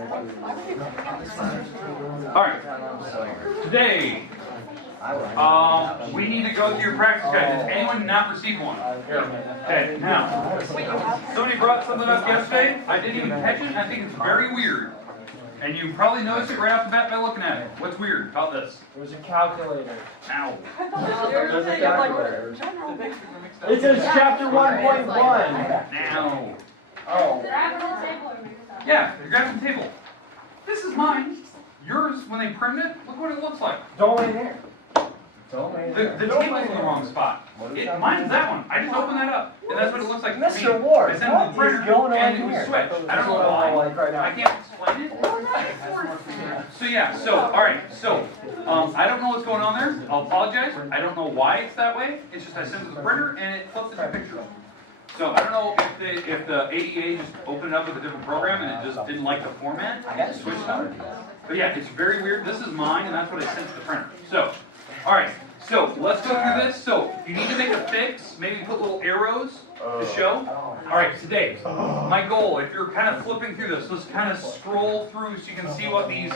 All right. Today, we need to go through your practice guide. Has anyone not received one? Okay, now, somebody brought something up yesterday. I didn't even catch it, and I think it's very weird. And you probably noticed it right off the bat by looking at it. What's weird about this? There's a calculator. Ow. There's a calculator. It says chapter 1.1. Now. Oh. Yeah, you're graphing the table. This is mine. Yours, when they print it, look what it looks like. It's only there. The table's in the wrong spot. Mine's that one. I just opened that up, and that's what it looks like. Mr. Ward, I sent it to the printer, and it was switched. I don't know why. I can't explain it. So yeah, all right. So I don't know what's going on there. I'll apologize. I don't know why it's that way. It's just I sent it to the printer, and it flipped the two pictures. So I don't know if the AEA just opened it up with a different program and it just didn't like the format and switched them. But yeah, it's very weird. This is mine, and that's what I sent to the printer. So, all right. So let's go through this. So if you need to make a fix, maybe put little arrows to show. All right, today, my goal, if you're kind of flipping through this, let's kind of scroll through so you can see what these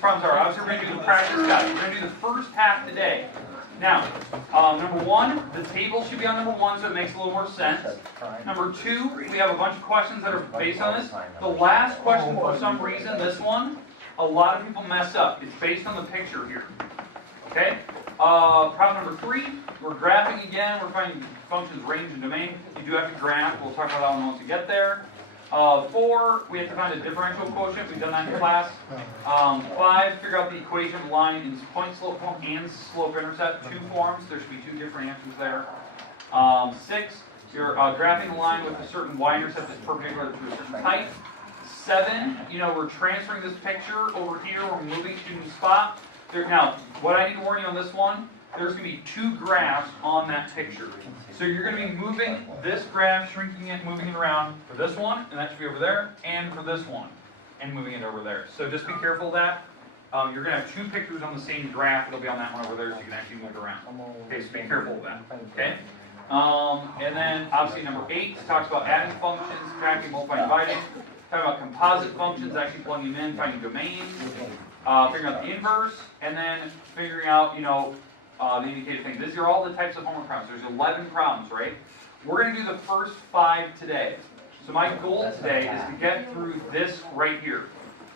problems are. Obviously, we're going to do the practice guide. We're going to do the first half today. Now, number one, the table should be on number one, so it makes a little more sense. Number two, we have a bunch of questions that are based on this. The last question, for some reason, this one, a lot of people mess up. It's based on the picture here. Okay? Problem number three, we're graphing again. We're finding functions, range, and domain. You do have to graph. We'll talk about that one once we get there. 4, we have to find a differential quotient. We've done that in class. 5, figure out the equation of the line in point slope form and slope intercept. 2 forms. There should be 2 different answers there. 6, you're graphing the line with a certain y-intercept that's perpendicular to a certain type. 7, we're transferring this picture over here. We're moving it to a new spot. Now, what I need to warn you on this one, there's going to be 2 graphs on that picture. So you're going to be moving this graph, shrinking it, moving it around for this one, and that should be over there, and for this one, and moving it over there. So just be careful of that. You're going to have 2 pictures on the same graph. It'll be on that one over there, so you can actually move it around. Okay, so be careful of that. Okay? And then, obviously, number 8 talks about adding functions, subtracting, multiplying, dividing. Talking about composite functions, actually plugging them in, finding domains, figuring out the inverse, and then figuring out, the indicated thing. These are all the types of homework problems. There's 11 problems, right? We're going to do the first 5 today. So my goal today is to get through this right here,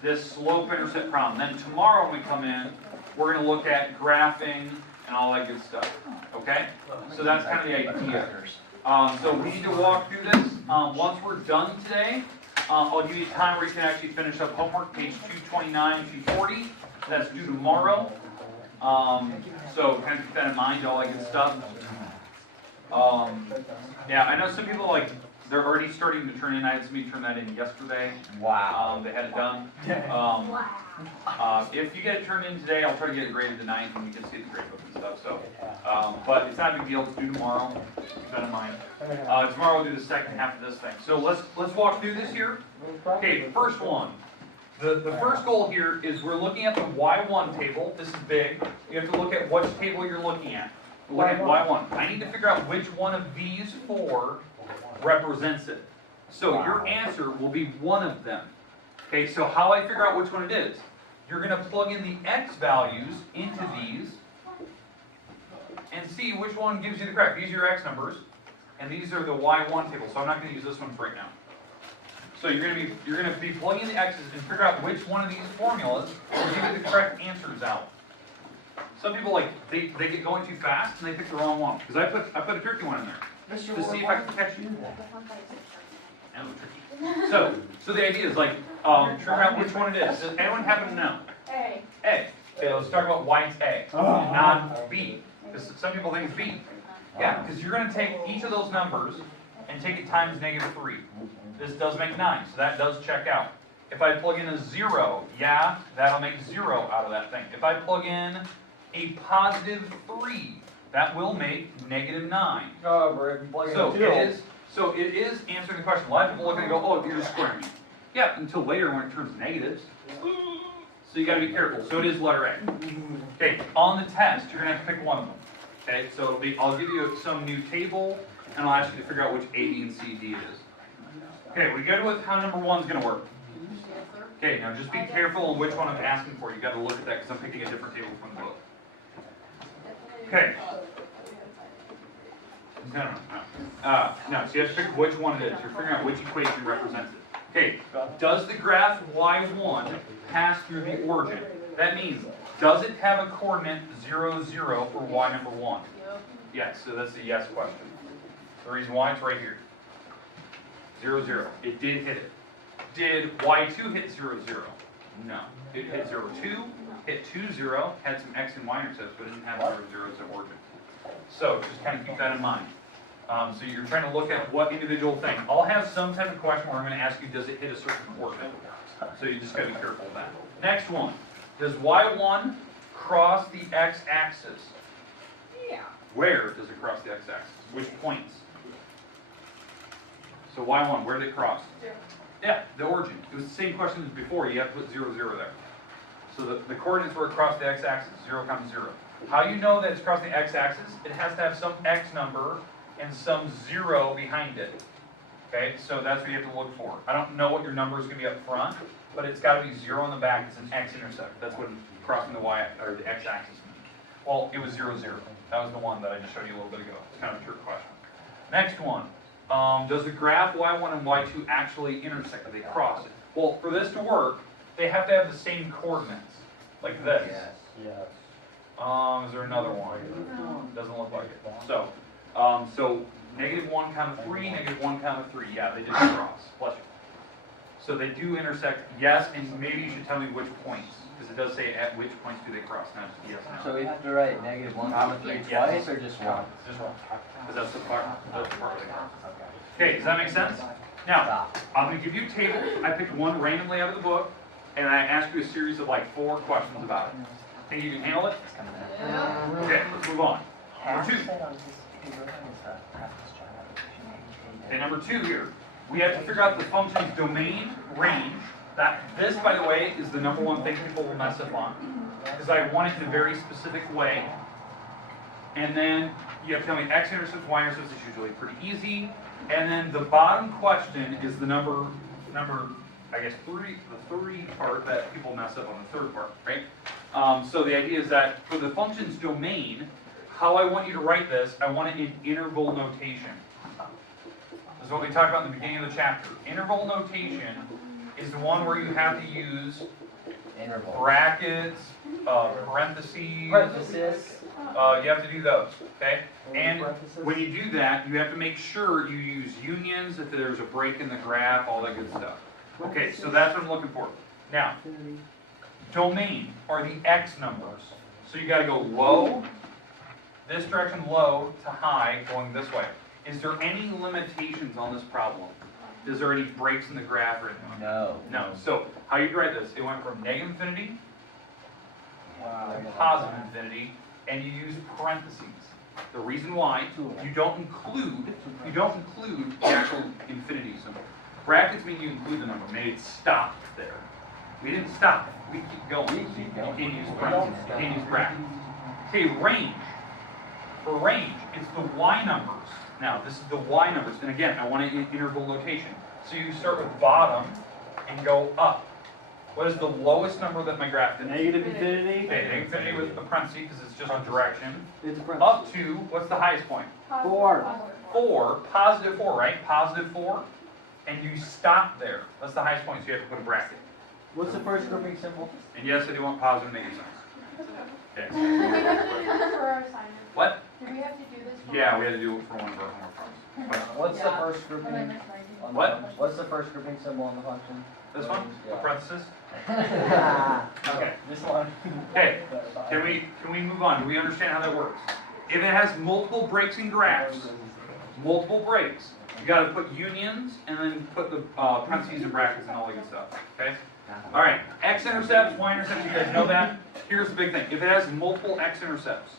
this slope-intercept problem. Then tomorrow when we come in, we're going to look at graphing and all that good stuff. Okay? So that's kind of the idea. So we need to walk through this. Once we're done today, I'll give you time where you can actually finish up homework, page 229, 240. That's due tomorrow. So kind of keep that in mind, all that good stuff. Yeah, I know some people, they're already starting to turn in. I had somebody turn that in yesterday. Wow. They had it done. If you get it turned in today, I'll try to get it graded tonight, and you can see the grade book and stuff. So, but it's not a big deal. It's due tomorrow. Keep that in mind. Tomorrow we'll do the second half of this thing. So let's walk through this here. Okay, the first one. The first goal here is we're looking at the Y1 table. This is big. You have to look at which table you're looking at. Look at Y1. I need to figure out which one of these 4 represents it. So your answer will be one of them. Okay, so how I figure out which one it is? You're going to plug in the X values into these and see which one gives you the correct. These are your X numbers, and these are the Y1 table. So I'm not going to use this one for right now. So you're going to be plugging in the X's and figure out which one of these formulas will give you the correct answers out. Some people they get going too fast and they pick the wrong one because I put a tricky one in there to see if I can catch you. That was tricky. So the idea is figure out which one it is. Does anyone happen to know? A. A. Okay, let's talk about why it's A, not B. Because some people think it's B. Yeah, because you're going to take each of those numbers and take it times -3. This does make 9, so that does check out. If I plug in a 0, yeah, that'll make 0 out of that thing. If I plug in a +3, that will make -9. So it is answering the question. A lot of people look and go, oh, you're just squaring. Yeah, until later when it turns negatives. So you got to be careful. So it is letter A. Okay, on the test, you're going to have to pick one of them. Okay, so it'll be, I'll give you some new table, and I'll ask you to figure out which A, B, and C, D it is. Okay, we go with how number 1 is going to work. Okay, now just be careful on which one I'm asking for. You got to look at that because I'm picking a different table from the book. Okay. No, so you have to pick which one it is. You're figuring out which equation represents it. Okay, does the graph y1 pass through the origin? That means, does it have a coordinate 0, 0 for y number 1? Yes, so that's a yes question. The reason why it's right here. 0, 0. It did hit it. Did y2 hit 0, 0? No. It hit 0, 2, hit 2, 0, had some x and y intercepts, but it didn't have 0, 0 as an origin. So just kind of keep that in mind. So you're trying to look at what individual thing. I'll have some type of question where I'm going to ask you, does it hit a certain coordinate? So you just got to be careful of that. Next one. Does y1 cross the x-axis? Yeah. Where does it cross the x-axis? Which points? So y1, where did it cross? 0. Yeah, the origin. It was the same question as before. You have to put 0, 0 there. So the coordinates where it crossed the x-axis, 0, 0. How you know that it's crossed the x-axis? It has to have some x number and some 0 behind it. Okay, so that's what you have to look for. I don't know what your number is going to be up front, but it's got to be 0 on the back. It's an x-intercept. That's what crossing the y or the x-axis means. Well, it was 0, 0. That was the one that I just showed you a little bit ago. It's kind of a trick question. Next one. Does the graph y1 and y2 actually intersect? Do they cross it? Well, for this to work, they have to have the same coordinates, like this. Yes. Yes. Is there another one? Doesn't look like it. So, so -1, 3, -1, 3. Yeah, they did cross. Bless you. So they do intersect, yes, and maybe you should tell me which points, because it does say at which points do they cross, not just yes and no. So we have to write -1, 3 twice, or just one? Just one. Because that's the part they cross. Okay, does that make sense? Now, I'm going to give you a table. I picked one randomly out of the book, and I asked you a series of like 4 questions about it. Think you can handle it? Okay, let's move on. Number 2. Okay, number 2 here. We have to figure out the function's domain range. This, by the way, is the number one thing people will mess up on, because I want it in a very specific way. And then you have to tell me x-intercepts, y-intercepts is usually pretty easy. And then the bottom question is the number, I guess, 3, the 3 part that people mess up on the 3rd part, right? So the idea is that for the function's domain, how I want you to write this, I want it in interval notation. This is what we talked about in the beginning of the chapter. Interval notation is the one where you have to use Interval. brackets, parentheses. You have to do those, okay? And when you do that, you have to make sure you use unions, if there's a break in the graph, all that good stuff. Okay, so that's what I'm looking for. Now, domain are the x numbers. So you got to go low, this direction low to high, going this way. Is there any limitations on this problem? Is there any breaks in the graph or anything? No. No. So how you write this? It went from -infinity to positive infinity, and you use parentheses. The reason why you don't include the actual infinity symbol. Brackets mean you include the number. Maybe it stopped there. We didn't stop. We keep going. You can't use parentheses. You can't use brackets. Okay, range. For range, it's the y numbers. Now, this is the y numbers. And again, I want it in interval notation. So you start with bottom and go up. What is the lowest number that my graph did? -infinity. Okay, infinity with the parentheses because it's just a direction. It's a Up to, what's the highest point? 4. 4, positive 4, right? Positive 4. And you stop there. That's the highest point, so you have to put a bracket. What's the first grouping symbol? And yes, I do want positive and negative signs. Okay. Do we have to do this for our assignment? What? Do we have to do this for? Yeah, we had to do it for one of our homework problems. What's the first grouping? But I missed mine. On What? The, what's the first grouping symbol on the function? This one? The parenthesis? Okay. This one. Okay. Can we move on? Do we understand how that works? If it has multiple breaks in graphs, multiple breaks, you got to put unions and then put the parentheses and brackets and all that good stuff. Okay? All right. X-intercepts, Y-intercepts, you guys know that. Here's the big thing. If it has multiple X-intercepts,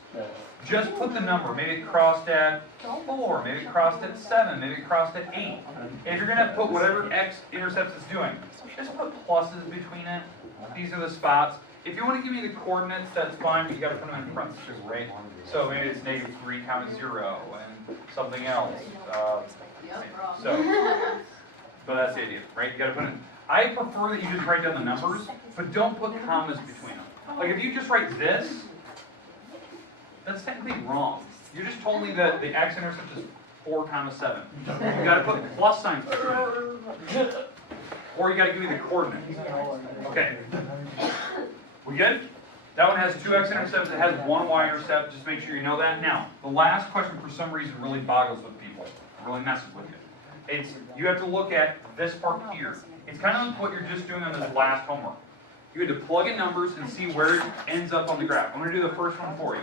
just put the number. Maybe it crossed at 4, maybe it crossed at 7, maybe it crossed at 8. And if you're going to put whatever X-intercepts is doing, just put pluses between it. These are the spots. If you want to give me the coordinates, that's fine, but you got to put them in parentheses, right? So maybe it's -3, 0, and something else. But that's the idea, right? You got to put in. I prefer that you just write down the numbers, but don't put commas between them. Like if you just write this, that's technically wrong. You just told me that the x-intercept is 4, 7. You gotta put plus signs between them. Or you gotta give me the coordinates. Okay. We good? That one has 2 x-intercepts, it has 1 y-intercept, just make sure you know that. Now, the last question for some reason really boggles with people, really messes with you. It's, you have to look at this part here. It's kind of like what you're just doing on this last homework. You had to plug in numbers and see where it ends up on the graph. I'm going to do the first one for you.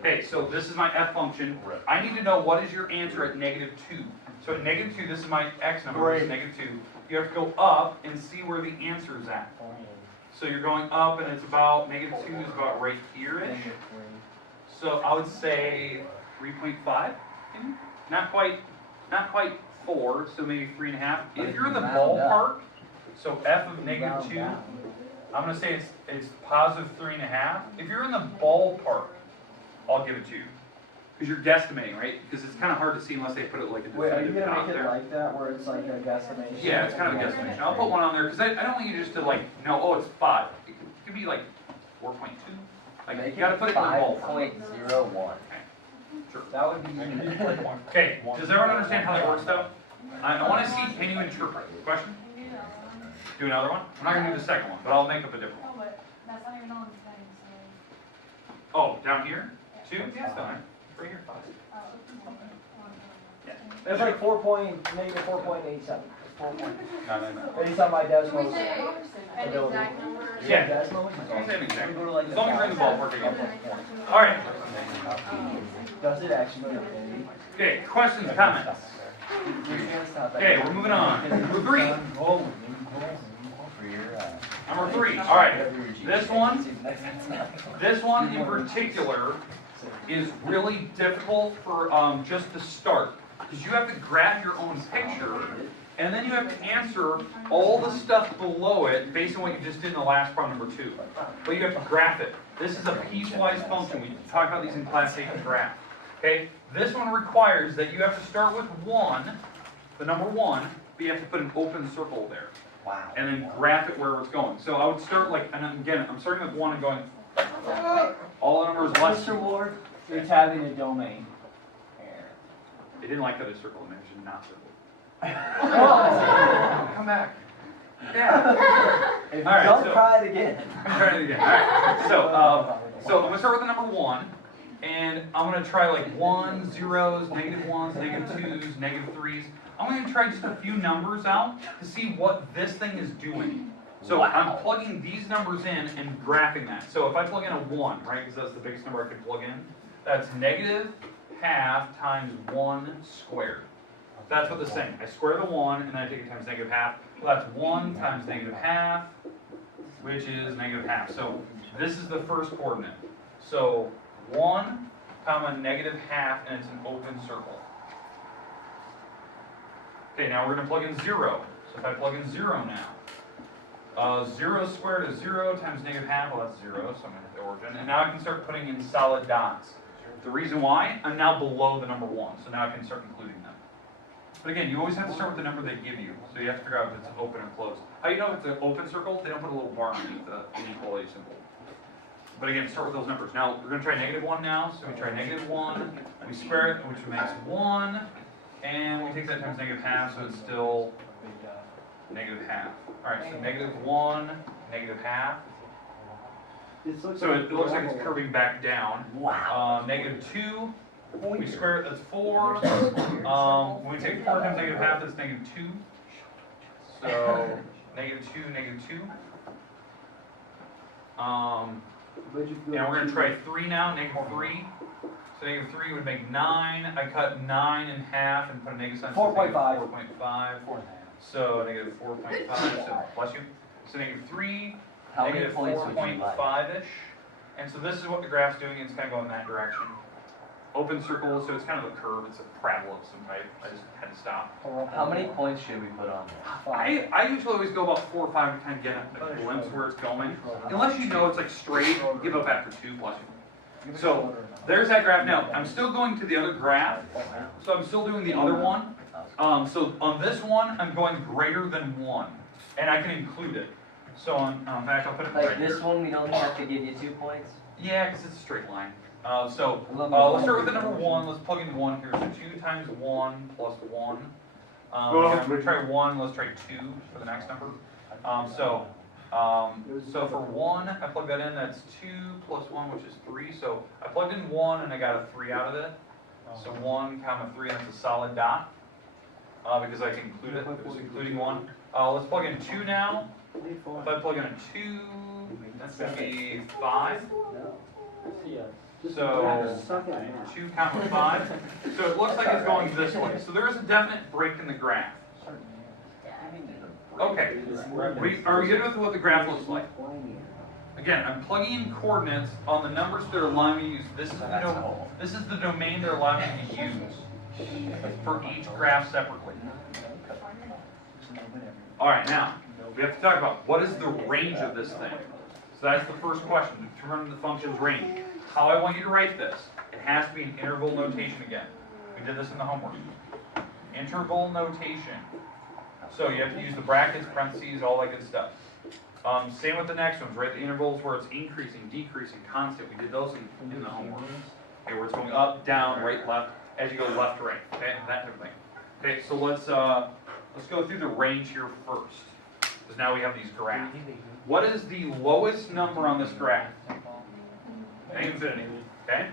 Okay, so this is my f function. I need to know what is your answer at -2. So at -2, this is my x number, this is -2. You have to go up and see where the answer is at. So you're going up and it's about, -2 is about right here-ish. So I would say 3.5, not quite 4, so maybe 3.5. If you're in the ballpark, so f of -2, I'm going to say it's positive 3.5. If you're in the ballpark, I'll give it to you. Because you're guesstimating, right? Because it's kind of hard to see unless they put it like a Wait, are you definitive gonna out make it there. like that, where it's like a guesstimation? Yeah, it's kind of a guesstimation. I'll put one on there because I don't want you just to like know, oh, it's 5. It could be like 4.2. Like you got to put it in the ballpark. 5.01. Sure. That would be. Okay, does everyone understand how that works though? I want to see, can you interpret? Question? Do another one? I'm not going to do the second one, but I'll make up a different one. Oh, but that's not even on the thing, so. Oh, down here? 2? Yeah, it's down there. Right here. Oh, It's like -4.87. No. Based on my decimal. Can we say an exact number? Yeah. Decimal? Don't say an exact. Go to like As the long as you're in the thousand. ballpark again. All right. Does it actually go to infinity? Okay, questions, comments? Okay, we're moving on. Number 3. Number 3. All right. This one in particular is really difficult for just the start because you have to graph your own picture and then you have to answer all the stuff below it based on what you just did in the last problem, number 2. But you have to graph it. This is a piecewise function. We talk about these in class 8 graph. Okay, this one requires that you have to start with 1, the number 1, but you have to put an open circle there. Wow. And then graph it where it's going. So I would start like, and again, I'm starting with 1 and going, all the numbers less. Mr. Ward, it's having a domain. They didn't like that I circled them, they should not circle. Come back. Yeah. If you All right, don't so- try it again. I'm trying it again. All right. So I'm gonna start with the number 1, and I'm gonna try like 1, 0s, -1s, -2s, -3s. I'm gonna try just a few numbers out to see what this thing is doing. So I'm plugging these numbers in and graphing that. So if I plug in a 1, right, because that's the biggest number I could plug in, that's -half times 1 squared. That's what this is saying. I square the 1 and then I take it times -half. Well, that's 1 times -half, which is -half. So this is the first coordinate. So 1, comma, -half, and it's an open circle. Okay, now we're going to plug in 0. So if I plug in 0 now, 0 squared is 0 times -half, well that's 0, so I'm going to hit the origin. And now I can start putting in solid dots. The reason why, I'm now below the number 1, so now I can start including them. But again, you always have to start with the number they give you, so you have to figure out if it's open or closed. How you know if it's an open circle? They don't put a little bar underneath the inequality symbol. But again, start with those numbers. Now, we're going to try -1 now, so we try -1, we square it, which makes 1, and we take that times -half, so it's still -half. Alright, so -1, -half. So it looks like it's curving back down. Wow. -2, we square it, that's 4. When we take 4 times -half, that's -2. So, -2, -2. And we're going to try 3 now, -3. So -3 would make 9. I cut 9 in half and put a negative sign. 4.5. 4.5. So -4.5. So bless you. So -3. How many points would you like? -5-ish. And so this is what the graph's doing. It's kind of going that direction. Open circle, so it's kind of a curve. It's a parabola of some type. I just had to stop. How many points should we put on there? I usually always go about 4 or 5 to kind of get a glimpse where it's going. Unless you know it's like straight, give up after 2, bless you. So there's that graph. Now I'm still going to the other graph. So I'm still doing the other one. So on this one, I'm going greater than 1. and I can include it. So in fact, I'll put it Like right this here. one, we don't have to give you 2 points? Yeah, because it's a straight line. Let's start with the number 1. Let's plug in 1 here. So 2 times 1 plus 1. I'm going to try 1. Let's try 2 for the next number. So for 1, I plug that in. That's 2 plus 1, which is 3. So I plugged in 1 and I got a 3 out of it. So 1 comma 3, and that's a solid dot because I can include it. It was including 1. Let's plug in 2 now. If I plug in a 2, that's going to be 5. So 2 comma 5. So it looks like it's going this way. So there is a definite break in the graph. Okay. Are we good with what the graph looks like? Again, I'm plugging in coordinates on the numbers that are allowing me to use. This is the domain they're allowing me to use for each graph separately. All right, now we have to talk about what is the range of this thing. So that's the first question. Determine the function's range. How I want you to write this. It has to be an interval notation again. We did this in the homework. Interval notation. So you have to use the brackets, parentheses, all that good stuff. Same with the next ones, right? The intervals where it's increasing, decreasing, constant. We did those in the homework. Okay, where it's going up, down, right, left, as you go left, right. Okay, that type of thing. Okay, so let's go through the range here first, because now we have these graphs. What is the lowest number on this graph? Infinity. Okay.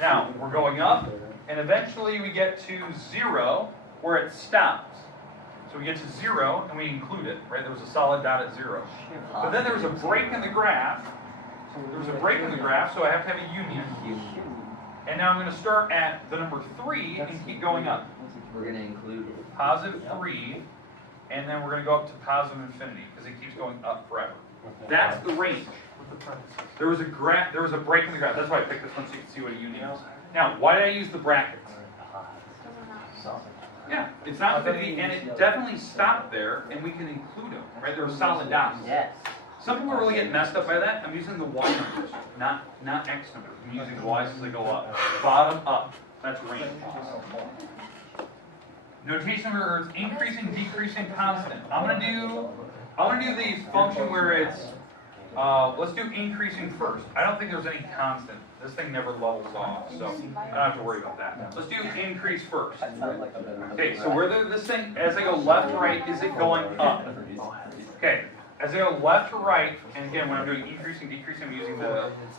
Now we're going up, and eventually we get to 0, where it stops. So we get to 0, and we include it, right? There was a solid dot at 0. But then there was a break in the graph. There was a break in the graph, so I have to have a union. And now I'm going to start at the number 3 and keep going up. We're going to include Positive 3, and then we're going to go up to positive infinity, because it keeps going up forever. That's the range. There was a break in the graph. That's why I picked this one so you can see what a union is. Now, why did I use the brackets? Yeah, it's not infinity, and it definitely stopped there, and we can include them, right? There were solid dots. Yes. Some people really get messed up by that. I'm using the y numbers, not x numbers. I'm using the y's as they go up. Bottom up. That's range. Notation where it's increasing, decreasing, constant. I'm gonna do the function where it's let's do increasing first. I don't think there's any constant. This thing never levels off, so I don't have to worry about that. Let's do increase first. Okay, so where this thing, as I go left to right, is it going up? Okay, as I go left to right, and again, when I'm doing increasing, decreasing,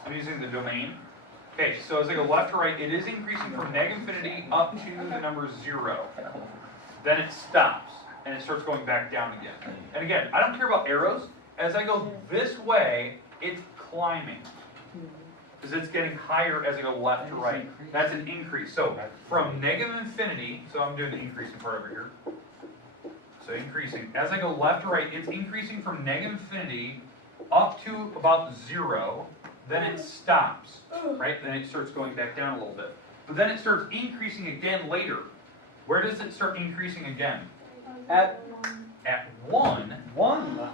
I'm using the domain. Okay, so as I go left to right, it is increasing from negative infinity up to the number 0. Then it stops, and it starts going back down again. And again, I don't care about arrows. As I go this way, it's climbing. Because it's getting higher as I go left to right. That's an increase. So from negative infinity, so I'm doing the increasing part over here. So increasing. As I go left to right, it's increasing from negative infinity up to about 0. Then it stops, right? Then it starts going back down a little bit. But then it starts increasing again later. Where does it start increasing again? At 1.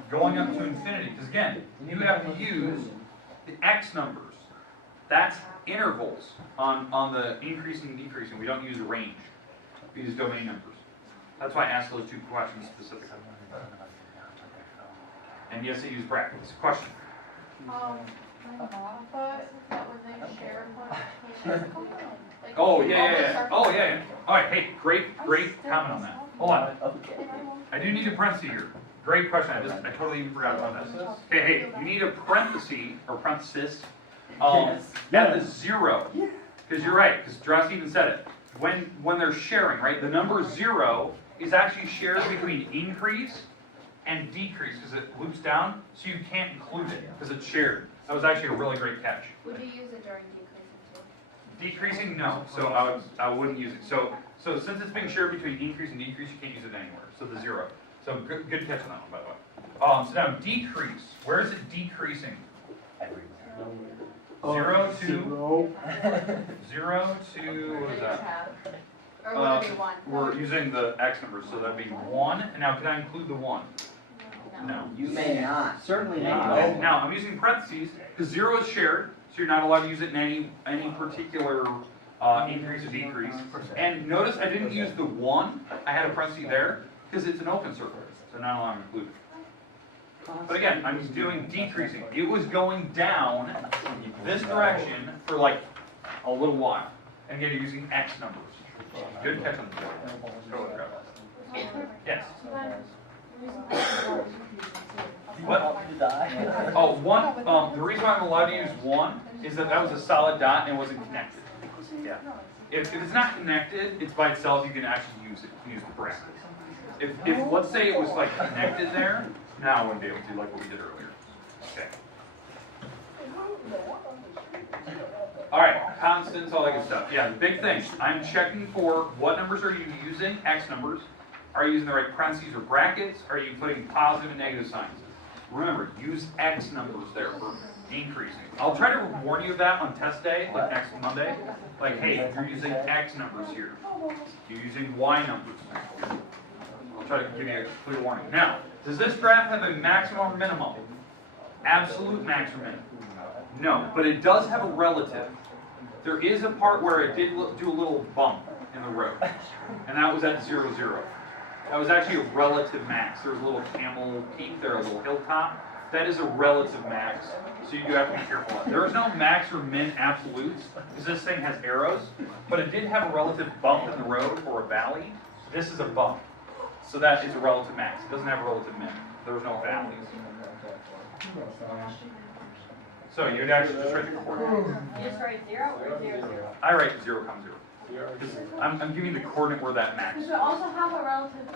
Going up to infinity. Because again, you have to use the x numbers. That's intervals on the increasing and decreasing. We don't use a range. We use domain numbers. That's why I asked those 2 questions specifically. And yes, I use brackets. Question? Oh, yeah. Oh, yeah. All right, hey, great comment on that. Hold on. I do need a parenthesis here. Great question. I totally even forgot about that. Okay, hey, you need a parenthesis, or parenthesis, at the 0. Because you're right, because Dross even said it. When they're sharing, right, the number 0 is actually shared between increase and decrease, because it loops down, so you can't include it, because it's shared. That was actually a really great catch. Would you use it during decreasing too? Decreasing, no. So I wouldn't use it. So since it's being shared between increase and decrease, you can't use it anywhere. So the 0. So good catch on that one, by the way. So now decrease. Where is it decreasing? 0 to 0 to what is that? Or would it be 1? We're using the x numbers, so that'd be 1. And now can I include the 1? No. You may not. Certainly And now I'm using parentheses because 0 is shared, so you're not allowed to use it in any particular increase or decrease. And notice I didn't use the 1. I had a parenthesis there because it's an open circle, so not allowed to include it. But again, I'm doing decreasing. It was going down this direction for like a little while. And again, you're using X numbers. Good catch on the board. Go with it. Yes. What? Oh, one. The reason why I'm allowed to use 1 is that that was a solid dot and it wasn't connected. Yeah. If it's not connected, it's by itself. You can actually use it. Use the brackets. If let's say it was like connected there, now I wouldn't be able to like what we did earlier. Okay. All right, constants, all that good stuff. Yeah, the big thing. I'm checking for what numbers are you using? X numbers. Are you using the right parentheses or brackets? Are you putting positive and negative signs? Remember, use X numbers there for increasing. I'll try to warn you of that on test day, like next Monday. Like, hey, you're using X numbers here. You're using Y numbers here. I'll try to give you a clear warning. Now, does this graph have a maximum or minimum? Absolute max or minimum? No, but it does have a relative. There is a part where it did do a little bump in the road, and that was at 0, 0. That was actually a relative max. There was a little camel peak there, a little hilltop. That is a relative max, so you do have to be careful. There is no max or min absolutes, because this thing has arrows, but it did have a relative bump in the road or a valley. This is a bump, so that is a relative max. It doesn't have a relative min. There was no valleys. So you'd actually just write the coordinates. You just write 0 or 0, 0? I write 0, 0. I'm giving you the coordinate where that max. Does it also have a relative?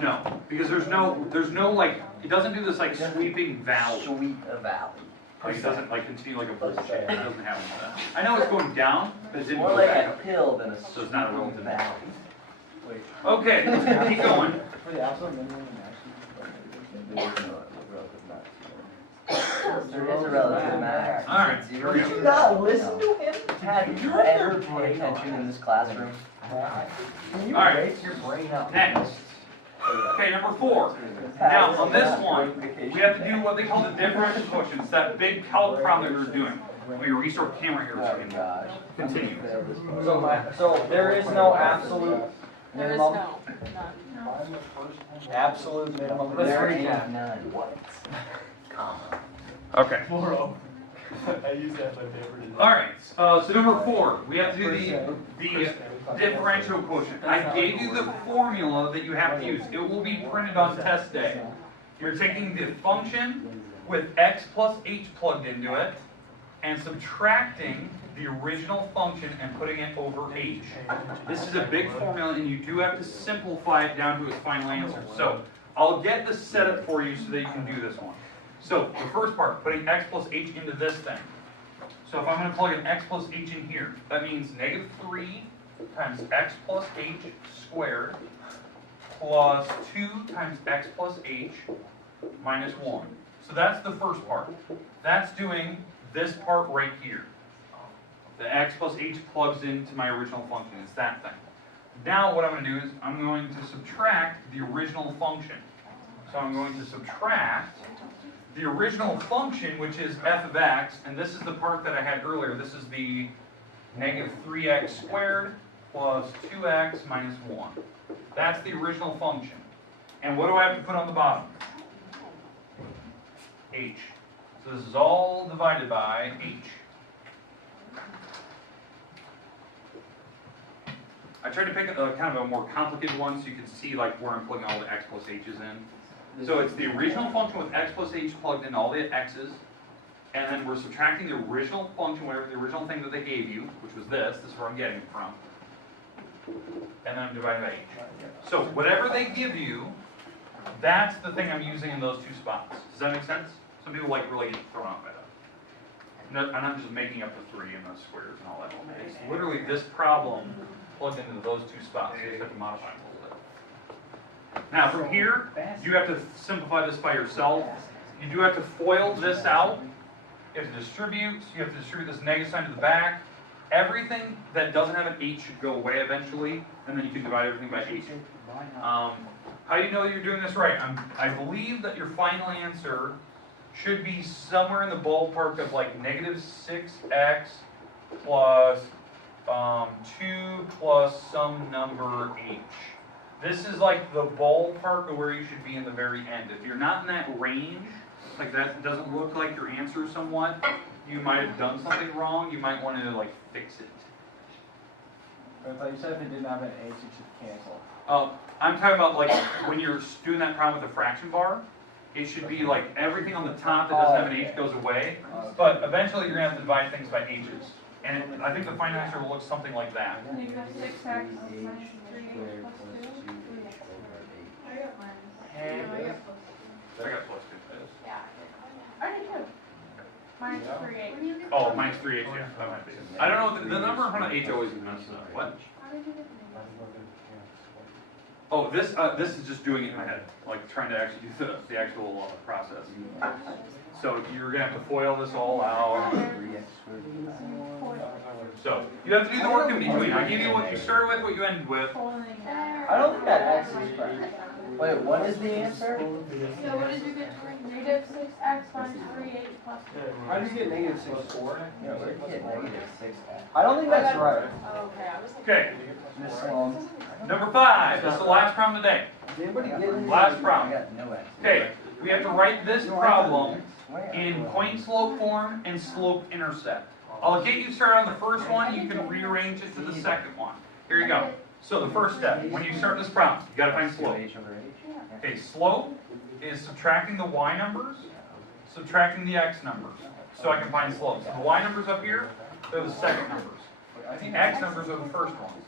No, because there's no like, it doesn't do this like sweeping valley. Sweep a valley. Like it doesn't like continue like a bowl shape. It doesn't have any of that. I know it's going down, but it didn't More go like back a up. hill than a So it's not a relative valley. Okay, let's keep going. For the absolute minimum and maximum. There is a relative max. All right, here we Did go. you not listen to him? Had you ever paid attention in this classroom? Can you All right. raise your brain up? Next. Okay, number 4. Now, on this one, we have to do what they call the differential quotient. It's that big calc problem that we were doing. Let me restart camera here so we can Gosh. continue. So there is no absolute There is minimum. no, none. Absolute minimum. Let's There ain't recap. none. What? Comma. Okay. I use that in my paper today. All right. So number 4, we have to do the differential quotient. I gave you the formula that you have to use. It will be printed on test day. You're taking the function with x plus h plugged into it and subtracting the original function and putting it over h. This is a big formula, and you do have to simplify it down to its final answer. So I'll get the setup for you so that you can do this one. So the first part, putting x plus h into this thing. So if I'm going to plug an x plus h in here, that means negative 3 times x plus h squared plus 2 times x plus h minus 1. So that's the first part. That's doing this part right here. The x plus h plugs into my original function. It's that thing. Now what I'm going to do is I'm going to subtract the original function. So I'm going to subtract the original function, which is f of x, and this is the part that I had earlier. This is the negative 3x squared plus 2x minus 1. That's the original function. And what do I have to put on the bottom? H. So this is all divided by h. I tried to pick a kind of a more complicated one so you can see like where I'm plugging all the x plus h's in. So it's the original function with x plus h plugged in all the x's, and then we're subtracting the original function, whatever the original thing that they gave you, which was this is where I'm getting it from, and then I'm dividing by h. So whatever they give you, that's the thing I'm using in those two spots. Does that make sense? Some people like really get thrown off by that. No, I'm not just making up the 3 and the squares and all that. It's literally this problem plugged into those two spots. So you just have to modify them a little bit. Now from here, you have to simplify this by yourself. You do have to FOIL this out. You have to distribute. So you have to distribute this negative sign to the back. Everything that doesn't have an h should go away eventually, and then you can divide everything by h. How do you know you're doing this right? I believe that your final answer should be somewhere in the ballpark of like negative 6x plus 2 plus some number h. This is like the ballpark of where you should be in the very end. If you're not in that range, like that doesn't look like your answer somewhat, you might have done something wrong. You might want to like fix it. But I thought you said if it didn't have an H, it should cancel. I'm talking about like when you're doing that problem with the fraction bar, it should be like everything on the top that doesn't have an H goes away, but eventually you're going to have to divide things by H's. And I think the final answer will look something like that. Negative 6x minus 3h plus 2. I got minus. I got plus 2. Yeah. I did too. Minus 3h. Oh, minus 3H, yeah, that might be it. I don't know, the number in front of H always messes up. What? How did you get the Oh, this is just doing it in my head, like trying to actually do the actual process. So you're gonna have to FOIL this all out. So you have to do the work in between. I give you what you started with, what you ended with. I don't think that X is correct. Wait, what is the answer? So what did you get to ring? Negative 6x minus 3h plus 2. How did you get negative 6.4? Yeah, where did you get negative 6x? I don't think that's right. Okay, I was like, Okay, Miss Sloan. number 5. This is the last problem today. Did anybody get any? Last I problem. got no X. Okay, we have to write this problem in point slope form and slope intercept. I'll get you started on the first one. You can rearrange it to the second one. Here you go. So the first step, when you start this problem, you gotta find slope. H over H? Okay, slope is subtracting the y numbers, subtracting the x numbers, so I can find slope. So the y numbers up here, they're the second numbers. The x numbers are the first ones.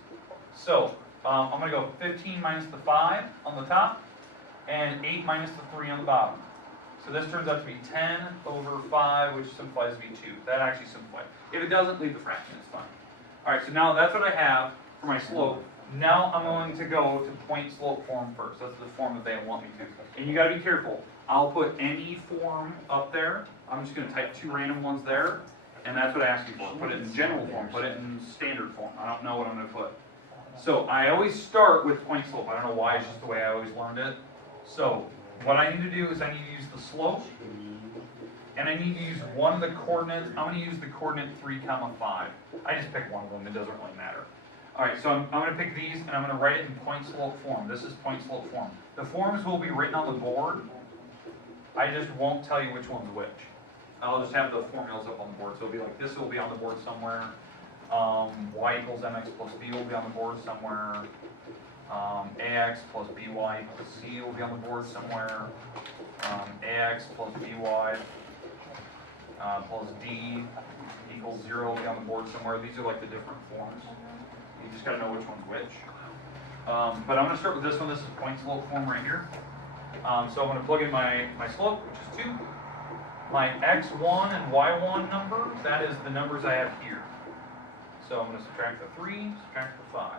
So I'm going to go 15 minus the 5 on the top, and 8 minus the 3 on the bottom. So this turns out to be 10 over 5, which simplifies to be 2. That actually simplifies. If it doesn't, leave the fraction, it's fine. All right, so now that's what I have for my slope. Now I'm going to go to point slope form first. That's the form that they want me to. And you got to be careful. I'll put any form up there. I'm just going to type 2 random ones there, and that's what I asked you for. Put it in general form. Put it in standard form. I don't know what I'm going to put. So I always start with point slope. I don't know why, it's just the way I always learned it. So what I need to do is I need to use the slope, and I need to use one of the coordinates. I'm going to use the coordinate 3, 5. I just pick one of them. It doesn't really matter. All right, so I'm going to pick these, and I'm going to write it in point slope form. This is point slope form. The forms will be written on the board. I just won't tell you which one's which. I'll just have the formulas up on the board. So it'll be like this will be on the board somewhere. Y equals mx plus b will be on the board somewhere. Ax plus by plus c will be on the board somewhere. Ax plus by plus d equals 0 will be on the board somewhere. These are like the different forms. You just got to know which one's which. But I'm going to start with this one. This is point slope form right here. So I'm going to plug in my slope, which is 2. My x1 and y1 number, that is the numbers I have here. So I'm going to subtract the 3, subtract the 5.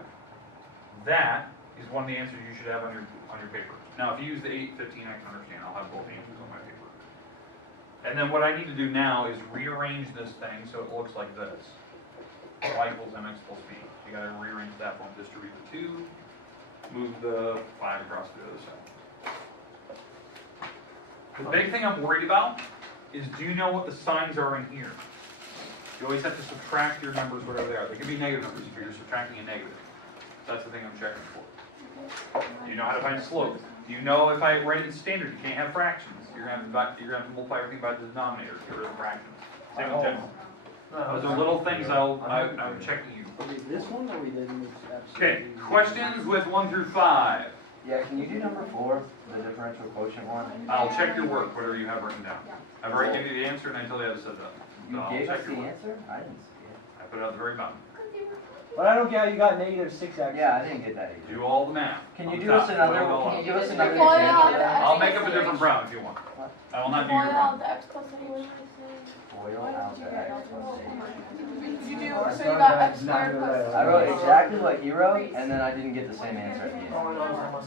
That is one of the answers you should have on your paper. Now, if you use the 8, 15, I can understand. I'll have both answers on my paper. And then what I need to do now is rearrange this thing so it looks like this. Y equals mx plus b. You got to rearrange that one. Distribute the 2. Move the 5 across to the other side. The big thing I'm worried about is, do you know what the signs are in here? You always have to subtract your numbers, whatever they are. They could be negative numbers if you're subtracting a negative. That's the thing I'm checking for. Do you know how to find slope? Do you know if I write it in standard, you can't have fractions. You're gonna have to multiply everything by the denominator, get rid of the fractions. Same with general. Those are little things I'm checking you. This one or we didn't? Okay, questions with 1 through 5. Yeah, can you do number 4, the differential quotient one? I'll check your work, whatever you have written down. I've already given you the answer and I told you how to set that. You So I'll gave check us the your work. answer? I didn't see it. I put it at the very bottom. But I don't get how you got negative 6x. Yeah, I didn't get that either. Do all the math. Can on you the do top. us another? Fill it all Can you out. give us another Boil example? out I'll make up a different problem if you want. I will not do your Boil problem. out the x plus h. Boil out the x plus h. You do, so you got x squared plus. I wrote exactly what he wrote, and then I didn't get the same answer at the end.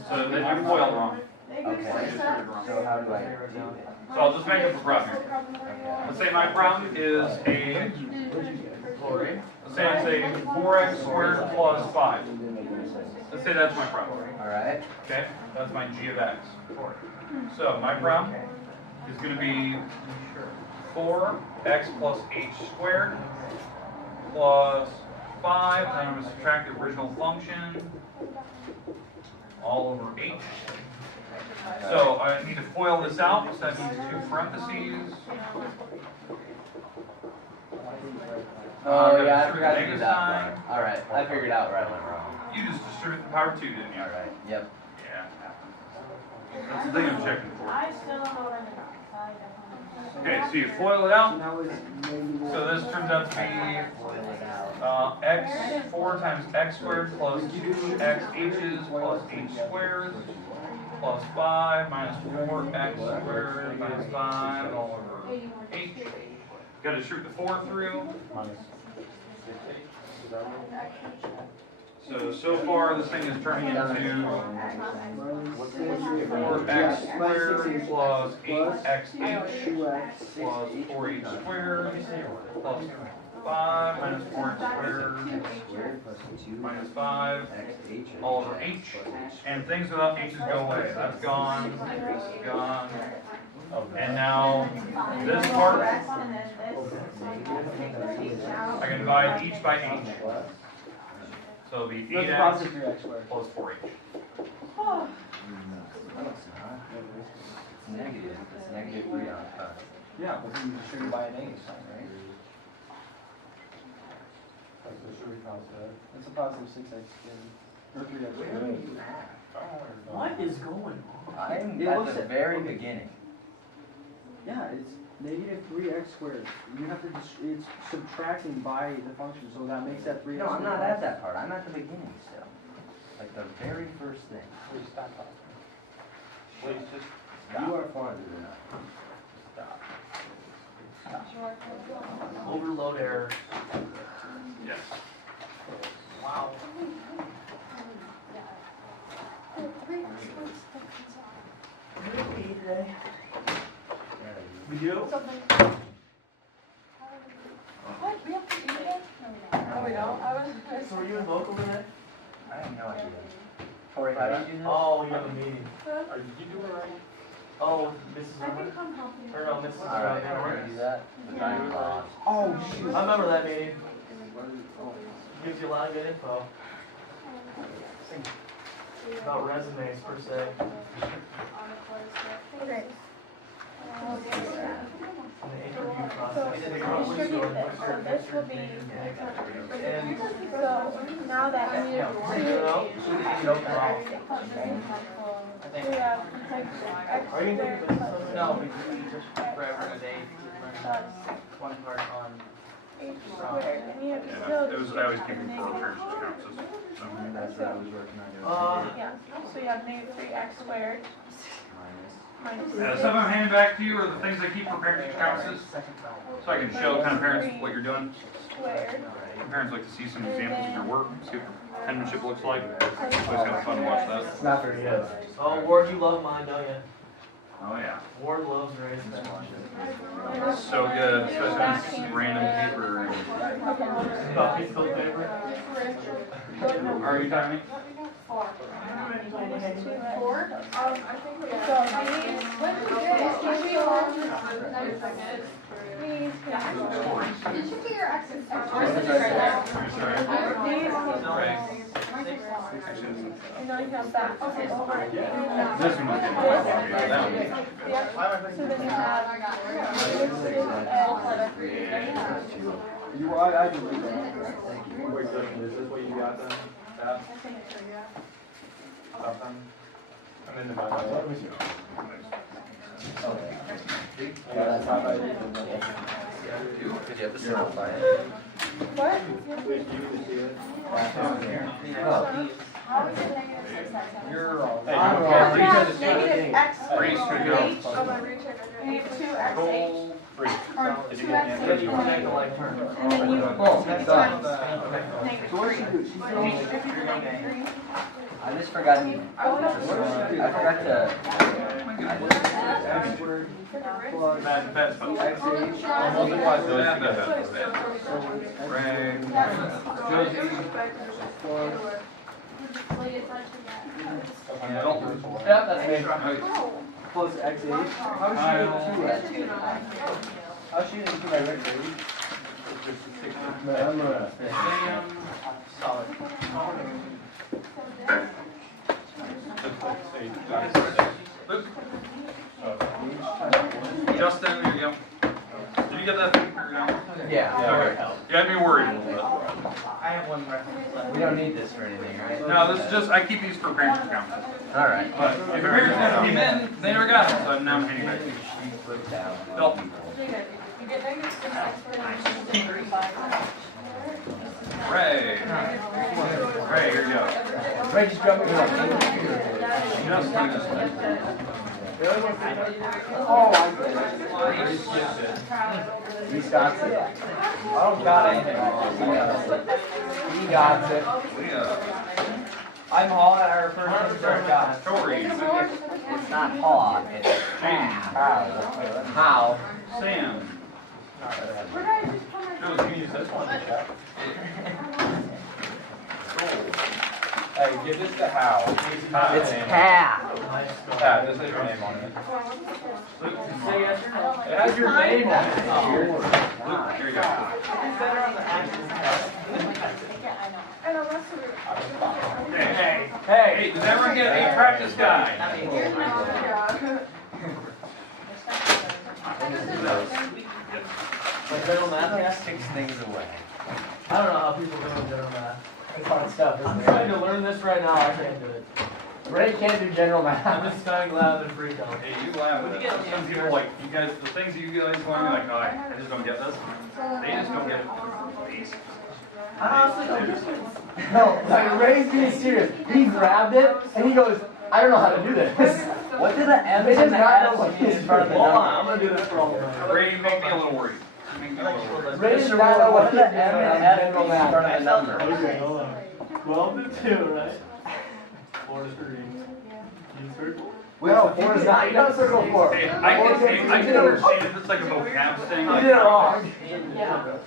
So then you FOIL wrong. Okay, so how do I do it? So I'll just make up a problem here. Let's say my problem is a, let's say it's a 4x squared plus 5. Let's say that's my problem. Alright. Okay, that's my g of x. So my problem is going to be 4x plus h squared plus 5, and I'm going to subtract the original function. all over H. So I need to FOIL this out, so that means 2 parentheses. Oh yeah, I distribute forgot to do negative that sign. part. Alright, I figured out where I went wrong. You just distribute the power 2, didn't you? Alright, yep. Yeah. That's the thing I'm checking for. I still don't know what I'm doing. Okay, so you FOIL it out. Now it's negative. So this turns out to be x 4 times x squared plus 2xh's plus h squared plus 5 minus 4x squared minus 5 all over h. Got to shoot the 4 through. So far this thing is turning into 4x squared plus 8xh plus 4h squared plus 5 minus 4x squared minus 5 all over h. And things without h's go away. That's gone. This is gone. And now this part, I can divide each by h. So it'll be 8x plus 4h. It's negative. It's negative 3 on time. Yeah, but then you distribute by a negative sign, right? It's a positive 6x squared. Or 3x squared. What is going on? I'm It at looks the at- very okay. beginning. Yeah, it's negative 3x squared. You have to, it's subtracting by the function, so that makes that 3x No, I'm squared. not at that part. I'm at the beginning still. Like the very first thing. You are farther than I. Overload error. Yes. Wow. We do? What? We have to eat it? No, we don't. So are you in local today? I have no idea. Corey, how do you do this? Oh, you have a meeting. Are you doing it right? Oh, Mrs. I Zimmer? can come help you. Or no, Mrs. Alright, Zimmer. can you do that? The time clock. Oh, shoot. I remember that meeting. Gives you a lot of good info. About resumes per se. Okay. And the interview So process. distribute this, so this will be, And so now that we need no problem. we have like X Are you squared thinking plus of No, we just forever a day, plus one part on. H squared, and you have to Yeah, still it was, I always keep distribute it for negative. appearance counts. That's what I was working on. Yeah, so you have negative 3x squared minus Stuff I'm handing back to you are the things I keep for parents teacher conferences, so I can show kind of parents what you're doing. squared. Parents like to see some examples of your work, see what penmanship looks like. It's always kind of fun to watch that. It's not very good. Oh, Ward, you love mine, don't you? Oh yeah. Ward loves raising that. So good, especially when it's just random paper. About piece of paper. Are you talking to me? Four. So these, what did you Did you get your X's? Right. And then you have that. Okay, over. This one was good. That one was good. Yeah. So then you have I can do that. Wait, so is this what you got then? That? Stuff then? I'm in the back. Let me see. Yeah, that's how I do it. Did you have to simplify it? what? Wait, do you even see it? Oh. You're all. Hey, I'm you wrong. can't Negative X Race to go. You need 2xh. Free. Or Did you 2x Then you h. connect the like term. And then you Oh, that's done. negative So what does she 3. do? She's When you distribute the negative 3, I just forgot to. I forgot to. X squared plus That's fun. XH. Multiply that, that's Right. Yeah, that's me. Plus XH. How's she 2x? How's she into my right grade? I'm Solid. Luke? Justin, there you go. Did you get that thing figured out? Yeah. You had me worried a little bit. I have one reference left. We don't need this for anything, right? No, this is just, I keep these for parents' accounts. Alright. But if your parents never came in, they never got them, so now I'm handing back to you. Bill. You get negative 6 X squared and Keep. 35. Ray. Ray, here you go. Ray, just grab me Justin is like, Oh, I get it. He got it. I don't got anything. He got it. I'm Hall and I refer to him as our God. Tori. It's not hot, it's James. how. Sam. No, you can use this one. Hey, give this to Hal. It's how. Pat, this has your name on it. Say yes or no? It has your name on it. Luke, here you go. It's better on the actions test. And the rest of it. Hey, hey, does everyone get a practice guide? Like general math has 6 things away. I don't know how people do in general math. It's fun stuff, isn't I'm it? trying to learn this right now, I can't do it. Ray can't do general I'm math. just studying lab and pre-calc. Hey, you laugh at it. Some people like, you guys, the things that you guys want to be like, oh, I just don't get this. They just don't get it. Basics. I honestly don't get it. No, like Ray's being serious. He grabbed it and he goes, I don't know how to do this. What did the M and the S mean in front of the Hold number? on, I'm gonna do this for all of them. Ray, you make me a little worried. You make me a little worried. Ray did not know what the M and F mean in front of the number. Okay, hold on. 12 to 2, right? 4 to 3. Insert. No, 4 is not. You don't circle 4. Hey, I can understand if it's like a vocab thing. You Like, did it wrong.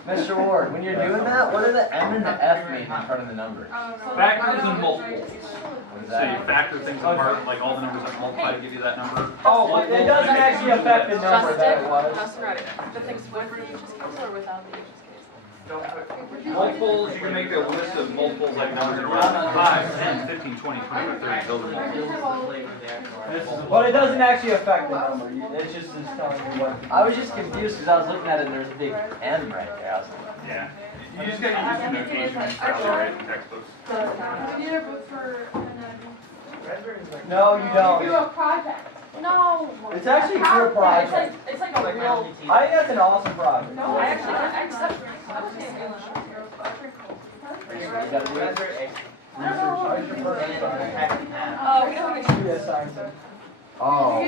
Mr. Ward, when you're doing that, what do the M and the F mean in front of the numbers? factors and multiples. What is So you that? factor things apart, like all the numbers that multiply to give you that number. Oh, it doesn't actually affect the number that it was. Justin, the things with the H's case or without the H's case? Multiples, you can make a list of multiples like numbers around 5, 10, 15, 20, 25, 30. Those are multiples. But it doesn't actually affect the number. It's just telling you what. I was just confused because I was looking at it and there's a big M right there. I was like, Yeah. You just gotta use the notation and probably write in textbooks. We need a book for, No, you do don't. a project. No. It's actually a cool project. It's like a real. I think that's an awesome project. No, I actually, I accept. you gotta do it. We don't get to Yes, I see. Oh,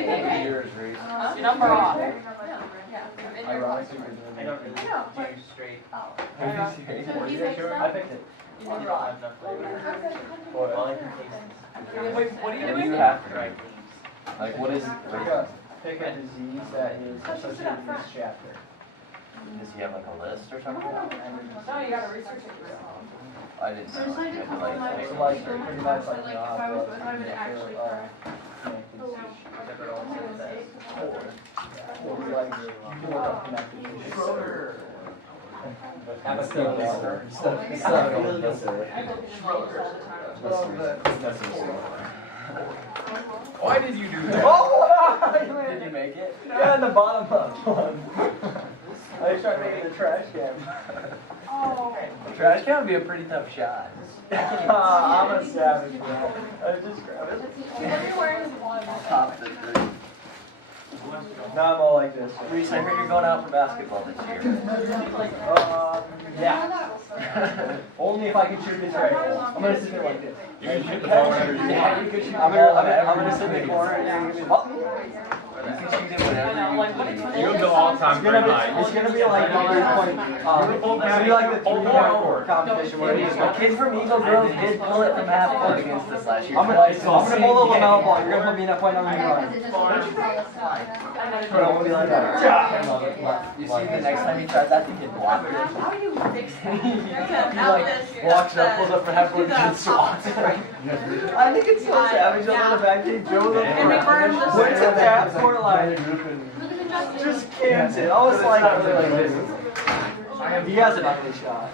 yours, Reese. number off. Ironically, I don't really do straight. I picked it. You don't have enough flavor. Well, I can taste this. Wait, what are you You doing? have to write. Like, what is? Pick a disease that is associated with this chapter. Does he have like a list or something? No, you gotta research it yourself. I didn't know. You had to like So take like, a pretty much like Why did you do that? Oh! Did you make it? Yeah, in the bottom left one. I was trying to make it a trash can. Oh. The trash can would be a pretty tough shot. I'm a savage, bro. I just grab it. Everywhere is one. Top the three. Now I'm all like this. Reese, I heard you're going out for basketball this year. Yeah. Only if I can shoot this right. I'm gonna sit there like this. You can shoot the ball whenever you Yeah, want. you could shoot the I'm ball gonna sit in the corner and you're gonna be, oh. You can shoot it whenever you please. You go all-time It's gonna great height. it's gonna be like the 3-point, it's gonna be like the 3-point competition where you just The go. kid from Eagle Grove did pull it from half court against us last year. I'm gonna pull the LaMelo ball. You're gonna put me in that point. I'm gonna run. I'm gonna be like that. You see, the next time he tried that, the kid blocked it. How do you fix that? He like walks up, pulls up for half court, and just swats it. I think it's so savage. On the back end, Joe the And we burned the went to that court line, just cans it. I was like, He has an ugly shot.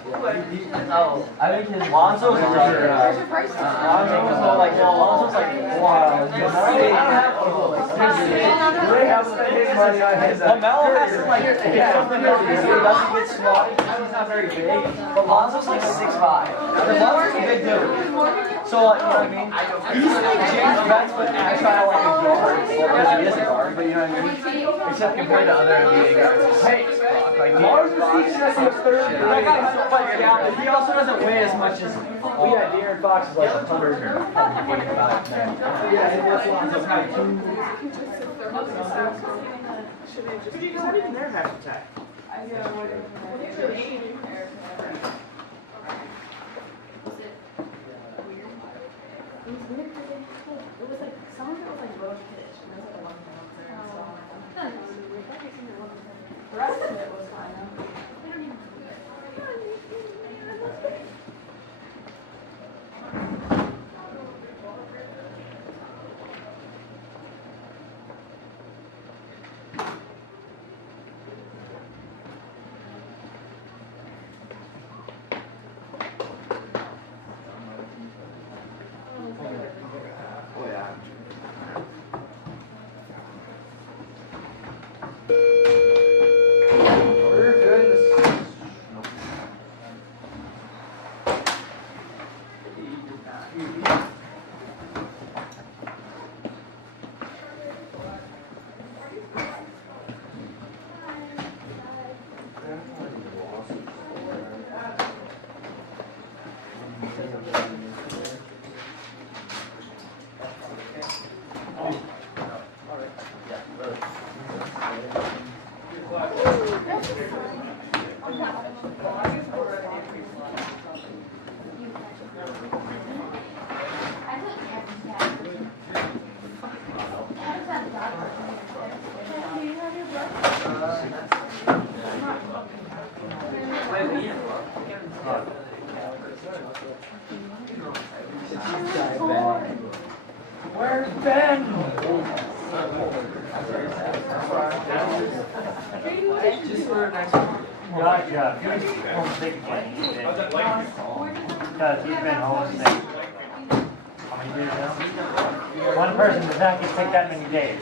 Oh, I think his Lonzo's Lonzo was all like, Lonzo's like, wow. Lamelo has to like get something else so he doesn't get swatted because he's not very big. But Lonzo's like 6'5". Lonzo's a big dude. So like, you know what I mean? He's like James Betts, but actually like a guard. Well, because he is a guard, but you know what I mean? Except compared to other NBA guards. Hey, like Mars is teaching us the third. That guy's so fucking out. He also doesn't weigh as much as. Oh yeah, De'Aaron Fox is like 185. Yeah, and that's Lonzo's height. He's not even there half the time. It was weird because it was like, some of it was like road pitch, and there was like a long time. The rest of it was fine. Where's Ben? Just for next one. Gotcha. He was homesick again. Because he's been homesick. How many days now? One person does not get sick that many days.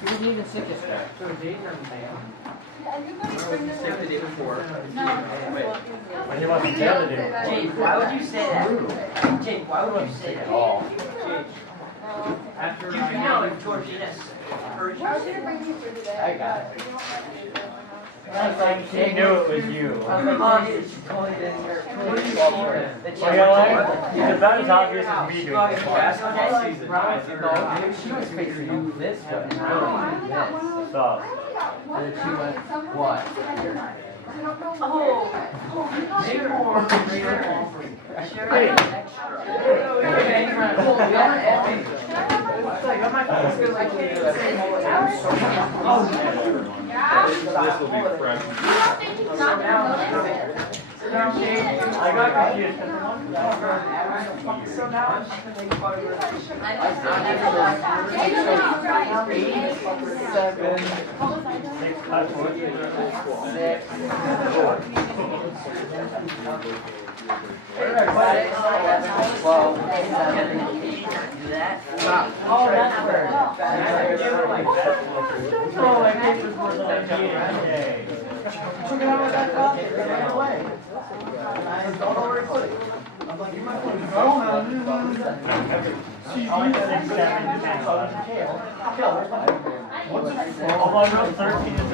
He wasn't even sick yesterday. Sick the day before. But he wasn't there to do it. Jake, why would you say that? Jake, why would you say that? Oh. After you know Georgina's urgent. I got it. He knew it was you. Oh, she totally didn't hear. Well, you know what? It's about as obvious as me doing it. She was facing you this way. Stop. And then she went, what? Hey. This will be fresh. I got confused. So now I'm just gonna make fun of her. 7, 6 cuts. 6. Oh, that's where. Oh, I think this was on today. Took it out of that pocket, it ran away. I don't know where to put it. I'm like, you might want to go now. She's only 6, 7, 10, 11. What's it? Oh, I wrote 13 and